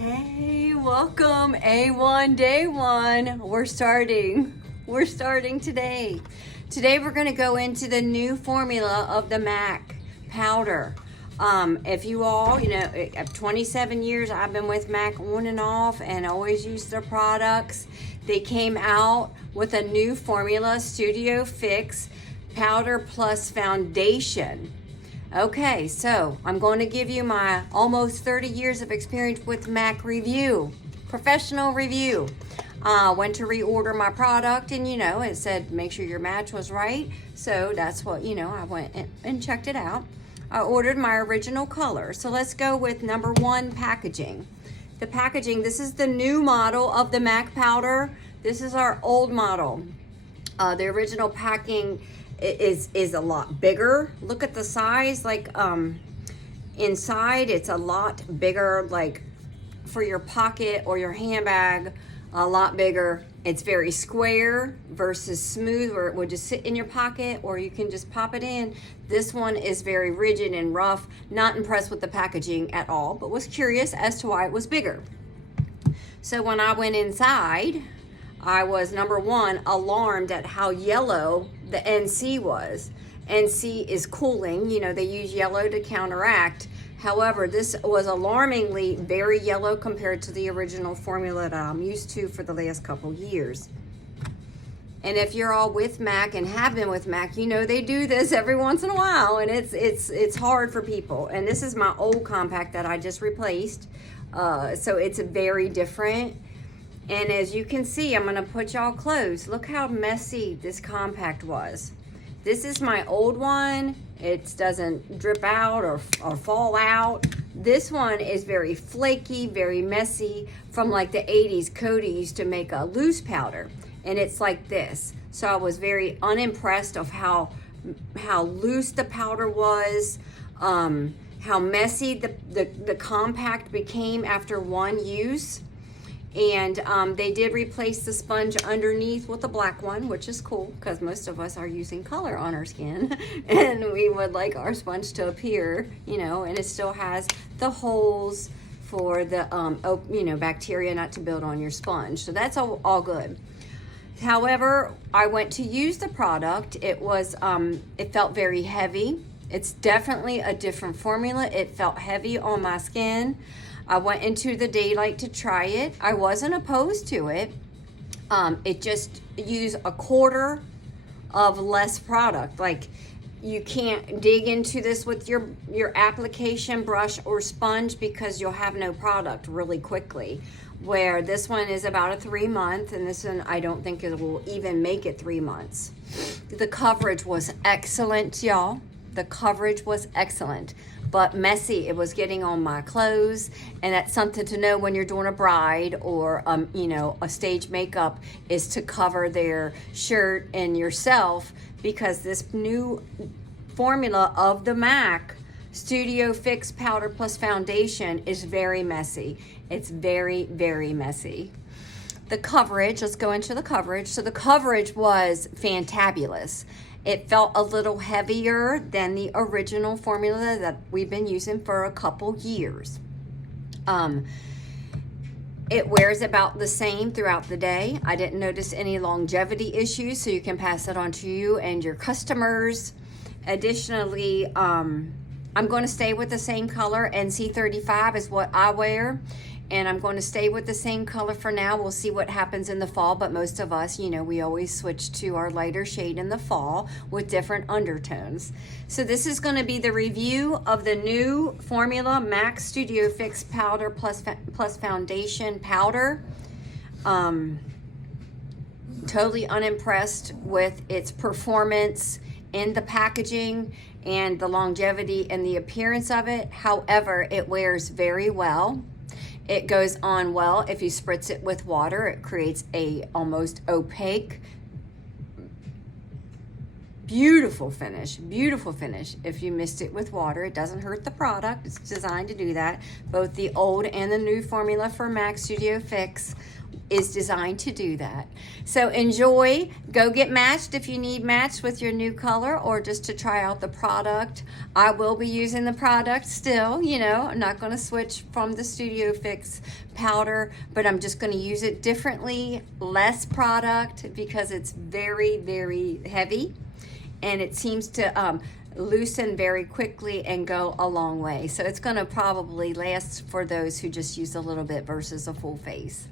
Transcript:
Hey, welcome A1 Day 1. We're starting today. Today we're going to go into the new formula of the MAC powder. If you all, at 27 years I've been with MAC on and off and always used their products. They came out with a new formula, Studio Fix Powder Plus Foundation. Okay, so I'm going to give you my almost 30 years of experience with MAC review, professional review. Went to reorder my product and it said make sure your match was right. So that's what, I went and checked it out. I ordered my original color. So let's go with number 1, packaging. The packaging, this is the new model of the MAC powder. This is our old model. The original packing is a lot bigger. Look at the size, inside it's a lot bigger, like for your pocket or your handbag, a lot bigger. It's very square versus smooth where it would just sit in your pocket or you can just pop it in. This one is very rigid and rough. Not impressed with the packaging at all, but was curious as to why it was bigger. So when I went inside, I was, number 1, alarmed at how yellow the NC was. NC is cooling, they use yellow to counteract. However, this was alarmingly very yellow compared to the original formula that I'm used to for the last couple years. And if you're all with MAC and have been with MAC, they do this every once in a while and it's hard for people. And this is my old compact that I just replaced. So it's very different. And as you can see, I'm gonna put y'all close. Look how messy this compact was. This is my old one. It doesn't drip out or fall out. This one is very flaky, very messy. From like the 80s, Cody used to make a loose powder and it's like this. So I was very unimpressed of how loose the powder was, how messy the compact became after one use. And they did replace the sponge underneath with a black one, which is cool because most of us are using color on our skin and we would like our sponge to appear, and it still has the holes for the, bacteria not to build on your sponge. So that's all good. However, I went to use the product. It was, it felt very heavy. It's definitely a different formula. It felt heavy on my skin. I went into the daylight to try it. I wasn't opposed to it. It just used a quarter of less product. Like you can't dig into this with your application brush or sponge because you'll have no product really quickly. Where this one is about a 3-month and this one I don't think it will even make it 3 months. The coverage was excellent, y'all. The coverage was excellent, but messy. It was getting on my clothes, and that's something to know when you're doing a bride or a stage makeup, is to cover their shirt and yourself, because this new formula of the MAC Studio Fix Powder Plus Foundation is very messy. It's very, very messy. The coverage, let's go into the coverage. So the coverage was fantabulous. It felt a little heavier than the original formula that we've been using for a couple years. It wears about the same throughout the day. I didn't notice any longevity issues, so you can pass it on to you and your customers. Additionally, I'm going to stay with the same color. NC35 is what I wear. And I'm going to stay with the same color for now. We'll see what happens in the fall, but most of us, we always switch to our lighter shade in the fall with different undertones. So this is going to be the review of the new formula MAC Studio Fix Powder Plus Foundation Powder. Totally unimpressed with its performance in the packaging and the longevity and the appearance of it. However, it wears very well. It goes on well if you spritz it with water. It creates a almost opaque, beautiful finish. If you mist it with water, it doesn't hurt the product. It's designed to do that. Both the old and the new formula for MAC Studio Fix is designed to do that. So enjoy. Go get matched if you need matched with your new color, or just to try out the product. I will be using the product still, you know. I'm not going to switch from the Studio Fix powder, but I'm just going to use it differently, less product, because it's very, very heavy, and it seems to loosen very quickly and go a long way. So it's going to probably last for those who just use a little bit versus a full face.